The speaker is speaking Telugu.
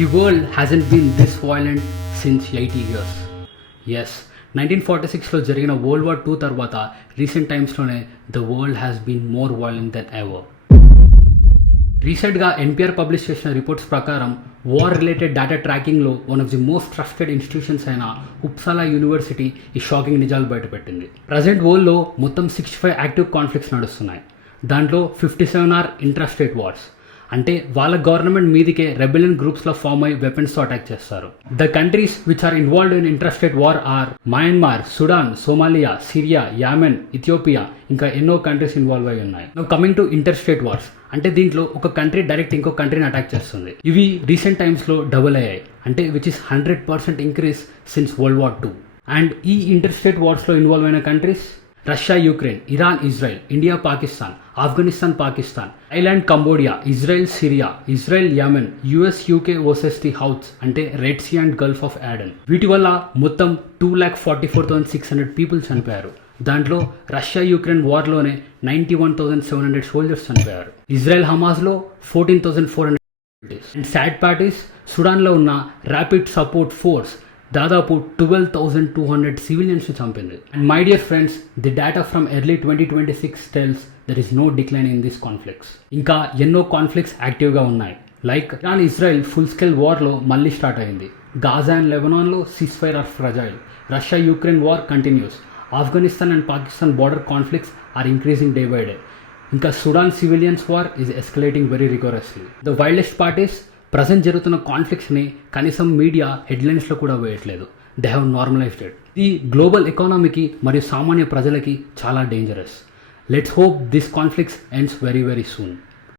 The world hasn't been this violent since 80 years. Yes, 1946లో జరిగిన వరల్డ్ వార్ 2 తర్వాత రీసెంట్ టైమ్స్లోనే the world has been more violent than ever. రీసెంట్గా ఎన్పిఆర్ పబ్లిష్ చేసిన రిపోర్ట్స్ ప్రకారం వార్ రిలేటెడ్ డేటా ట్రాకింగ్లో one of the most trusted institutions అయిన ఉప్సాలా యూనివర్సిటీ ఈ షాకింగ్ నిజాలు బయటపెట్టింది. ప్రజెంట్ వరల్డ్లో మొత్తం 65 యాక్టివ్ కాన్ఫ్లిక్ట్స్ నడుస్తున్నాయి. దాంట్లో 57 ఆర్ ఇంట్రాస్టేట్ వార్స్, అంటే వాళ్ళ గవర్నమెంట్ మీదికే రెబెలియన్ గ్రూప్స్లో ఫామ్ అయ్యి వెపన్స్తో అటాక్ చేస్తారు. The countries which are involved in intrastate war are Myanmar, Sudan, Somalia, Syria, Yemen, Ethiopia, ఇంకా ఎన్నో కంట్రీస్ ఇన్వాల్వ్ అయి ఉన్నాయి. కమింగ్ టు ఇంటర్స్టేట్ వార్స్, అంటే దీంట్లో ఒక కంట్రీ డైరెక్ట్ ఇంకో కంట్రీని అటాక్ చేస్తుంది. ఇవి రీసెంట్ టైమ్స్లో డబుల్ అయ్యాయి, అంటే which is 100% increase since world war 2. And ఈ ఇంటర్స్టేట్ వార్స్లో ఇన్వాల్వ్ అయిన countries Russia, Ukraine, Iran, Israel, India, Pakistan, Afghanistan, Pakistan, Thailand, Cambodia, Israel, Syria, Israel, Yemen, US, UK versus the Houthis, అంటే red sea and gulf of Aden. వీటి వల్ల మొత్తం 2,44,600 పీపుల్ చనిపోయారు. దాంట్లో రష్యా యుక్రెయిన్ వార్లోనే 91,700 సోల్జర్స్ చనిపోయారు. ఇజ్రాయెల్ హమాస్లో 14,400. అండ్ సాడ్ పార్టీస్, సుడాన్లో ఉన్న ర్యాపిడ్ సపోర్ట్ ఫోర్స్ దాదాపు 12,200 సివిలియన్స్ని చంపింది. And my dear friends, the data from early 2026 tells there is no decline in this conflicts. ఇంకా ఎన్నో కాన్ఫ్లిక్ట్స్ యాక్టివ్గా ఉన్నాయి. Like Iran Israel full scale వార్లో మళ్ళీ స్టార్ట్ అయింది. గాజా అండ్ లెబనాన్లో ceasefire are fragile. Russia Ukraine war continues. Afghanistan and Pakistan border conflicts are increasing day by day. ఇంకా Sudan civilians war is escalating very rigorously. The wildest parties present జరుగుతున్న కాన్ఫ్లిక్ట్స్ని కనీసం మీడియా హెడ్లైన్స్లో కూడా వేయట్లేదు. They have normalised it. ఈ గ్లోబల్ ఎకానమీకి మరియు సామాన్య ప్రజలకి చాలా dangerous. Let's hope this conflicts ends very very soon.